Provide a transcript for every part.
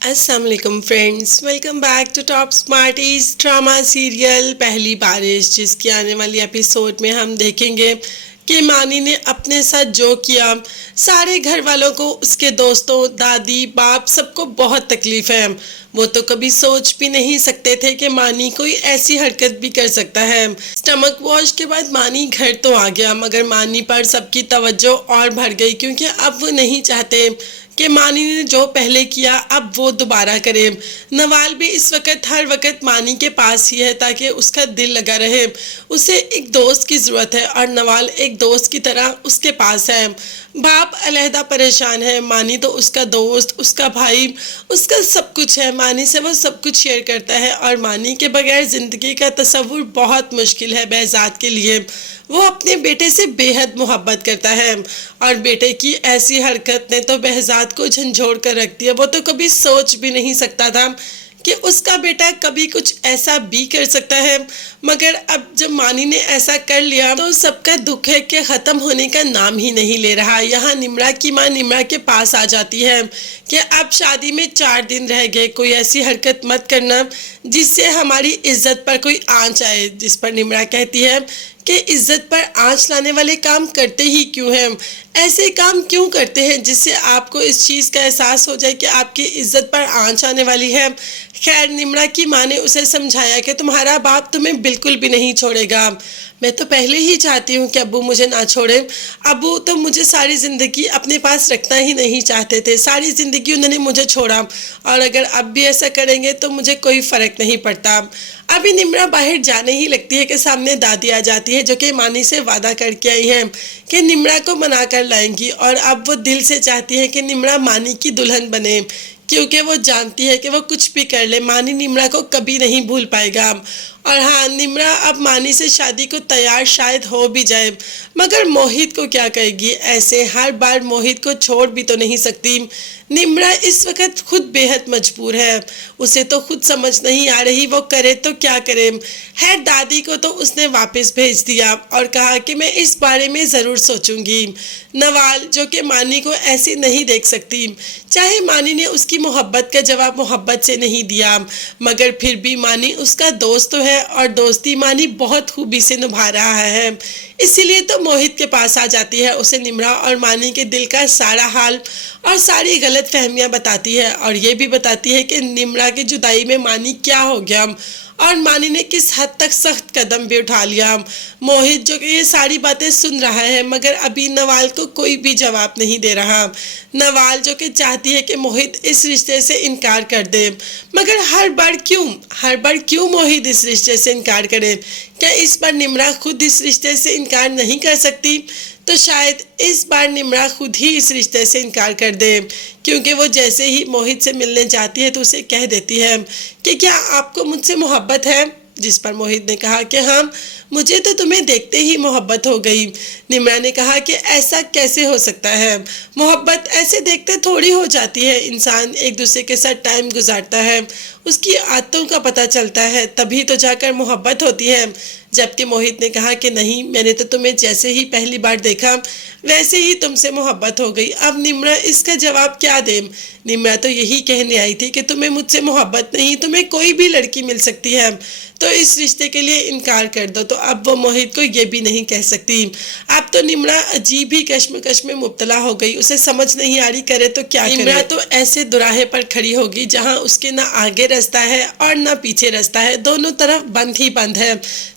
अस्सलाम वालेकुम friends, welcome back to Top Smarties drama serial पहली बारिश, जिसकी आने वाली एपिसोड में हम देखेंगे कि मानी ने अपने साथ जो किया, सारे घर वालों को, उसके दोस्तों, दादी, बाप, सबको बहुत तकलीफ है। वो तो कभी सोच भी नहीं सकते थे कि मानी कोई ऐसी हरकत भी कर सकता है। स्टमक वॉश के बाद मानी घर तो आ गया, मगर मानी पर सबकी तवज्जो और बढ़ गई, क्योंकि अब वो नहीं चाहते कि मानी ने जो पहले किया अब वो दोबारा करे। नवाल भी इस वक्त हर वक्त मानी के पास ही है ताकि उसका दिल लगा रहे। उसे एक दोस्त की ज़रूरत है और नवाल एक दोस्त की तरह उसके पास है। बाप अलहदा परेशान है, मानी तो उसका दोस्त, उसका भाई, उसका सब कुछ है। मानी से वो सब कुछ शेयर करता है और मानी के बगैर ज़िंदगी का तसव्वुर बहुत मुश्किल है बेहज़ाद के लिए। वो अपने बेटे से बेहद मोहब्बत करता है और बेटे की ऐसी हरकत ने तो बेहज़ाद को झंझोड़ कर रख दिया। वो तो कभी सोच भी नहीं सकता था कि उसका बेटा कभी कुछ ऐसा भी कर सकता है, मगर अब जब मानी ने ऐसा कर लिया तो सबका दुख है कि ख़त्म होने का नाम ही नहीं ले रहा। यहाँ निम्रा की माँ निम्रा के पास आ जाती है कि अब शादी में 4 दिन रह गए, कोई ऐसी हरकत मत करना जिससे हमारी इज्जत पर कोई आंच आए। जिस पर निम्रा कहती है कि इज्जत पर आंच लाने वाले काम करते ही क्यों हैं, ऐसे काम क्यों करते हैं जिससे आपको इस चीज़ का एहसास हो जाए कि आपकी इज्जत पर आंच आने वाली है। खैर, निम्रा की माँ ने उसे समझाया कि तुम्हारा बाप तुम्हें बिल्कुल भी नहीं छोड़ेगा। मैं तो पहले ही चाहती हूँ कि अब्बू मुझे ना छोड़े। अब्बू तो मुझे सारी ज़िंदगी अपने पास रखना ही नहीं चाहते थे, सारी ज़िंदगी उन्होंने मुझे छोड़ा और अगर अब भी ऐसा करेंगे तो मुझे कोई फ़र्क नहीं पड़ता। अभी निम्रा बाहर जाने ही लगती है कि सामने दादी आ जाती है, जो कि मानी से वादा करके आई है कि निम्रा को मना कर लाएंगी और अब वो दिल से चाहती है कि निम्रा मानी की दुल्हन बने, क्योंकि वो जानती है कि वो कुछ भी कर ले मानी निम्रा को कभी नहीं भूल पाएगा। और हाँ, निम्रा अब मानी से शादी को तैयार शायद हो भी जाए, मगर मोहित को क्या कहेगी? ऐसे हर बार मोहित को छोड़ भी तो नहीं सकती। निम्रा इस वक्त खुद बेहद मजबूर है, उसे तो खुद समझ नहीं आ रही वो करे तो क्या करे। है, दादी को तो उसने वापस भेज दिया और कहा कि मैं इस बारे में ज़रूर सोचूंगी। नवाल, जो कि मानी को ऐसी नहीं देख सकती, चाहे मानी ने उसकी मोहब्बत का जवाब मोहब्बत से नहीं दिया, मगर फिर भी मानी उसका दोस्त तो है और दोस्ती मानी बहुत खूबी से निभा रहा है। इसीलिए तो मोहित के पास आ जाती है, उसे निम्रा और मानी के दिल का सारा हाल और सारी गलत फहमियाँ बताती है और ये भी बताती है कि निम्रा की जुदाई में मानी क्या हो गया और मानी ने किस हद तक सख्त कदम भी उठा लिया। मोहित, जो कि ये सारी बातें सुन रहा है, मगर अभी नवाल को कोई भी जवाब नहीं दे रहा। नवाल, जो कि चाहती है कि मोहित इस रिश्ते से इनकार कर दे, मगर हर बार क्यों मोहित इस रिश्ते से इनकार करे? क्या इस बार निम्रा खुद इस रिश्ते से इनकार नहीं कर सकती? तो शायद इस बार निम्रा खुद ही इस रिश्ते से इनकार कर दे, क्योंकि वो जैसे ही मोहित से मिलने जाती है तो उसे कह देती है कि क्या आपको मुझसे मोहब्बत है? जिस पर मोहित ने कहा कि हाँ, मुझे तो तुम्हें देखते ही मोहब्बत हो गई। निम्रा ने कहा कि ऐसा कैसे हो सकता है? मोहब्बत ऐसे देखते थोड़ी हो जाती है। इंसान एक दूसरे के साथ टाइम गुजारता है, उसकी आदतों का पता चलता है, तभी तो जाकर मोहब्बत होती है। जबकि मोहित ने कहा कि नहीं, मैंने तो तुम्हें जैसे ही पहली बार देखा वैसे ही तुमसे मोहब्बत हो गई। अब निम्रा इसका जवाब क्या दे? निम्रा तो यही कहने आई थी कि तुम्हें मुझसे मोहब्बत नहीं, तुम्हें कोई भी लड़की मिल सकती है, तो इस रिश्ते के लिए इनकार कर दो। तो अब वो मोहित को ये भी नहीं कह सकती। अब तो निम्रा अजीब ही कश्मकश में मुब्तला हो गई, उसे समझ नहीं आ रही करे तो क्या करे। निम्रा तो ऐसे दुराहे पर खड़ी होगी जहाँ उसके ना आगे रास्ता है और ना पीछे रास्ता है, दोनों तरफ बंद ही बंद है।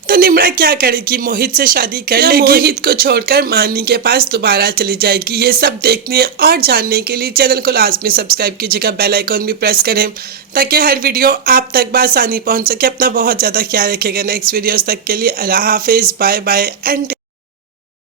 तो निम्रा क्या करेगी? मोहित से शादी कर लेगी, मोहित को छोड़कर मानी के पास दोबारा चली जाएगी? ये सब देखने और जानने के लिए चैनल को लाजमी सब्सक्राइब कीजिएगा, बेल आइकॉन भी प्रेस करें ताकि हर वीडियो आप तक बआसानी पहुंच सके। अपना बहुत ज़्यादा ख्याल रखिएगा। नेक्स्ट वीडियोस तक के लिए अल्लाह हाफिज़, बाय बाय एंड